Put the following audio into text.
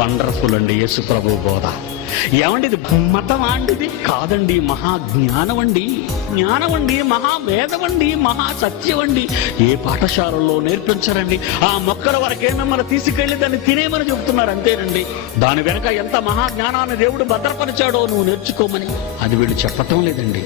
Wonderful అండి యేసు ప్రభు బోధ. ఏమండి ఇది మతం అండిది కాదండి, మహాజ్ఞానం అండి, జ్ఞానం అండి, మహావేదం అండి, మహాసత్యం అండి. ఏ పాఠశాలలో నేర్పించరండి. ఆ మొక్కల వరకే మిమ్మల్ని తీసుకెళ్లి దాన్ని తినేమని చెబుతున్నారు అంతేనండి. దాని వెనక ఎంత మహాజ్ఞానాన్ని దేవుడు భద్రపరిచాడో నువ్వు నేర్చుకోమని అది వీళ్ళు చెప్పటం లేదండి.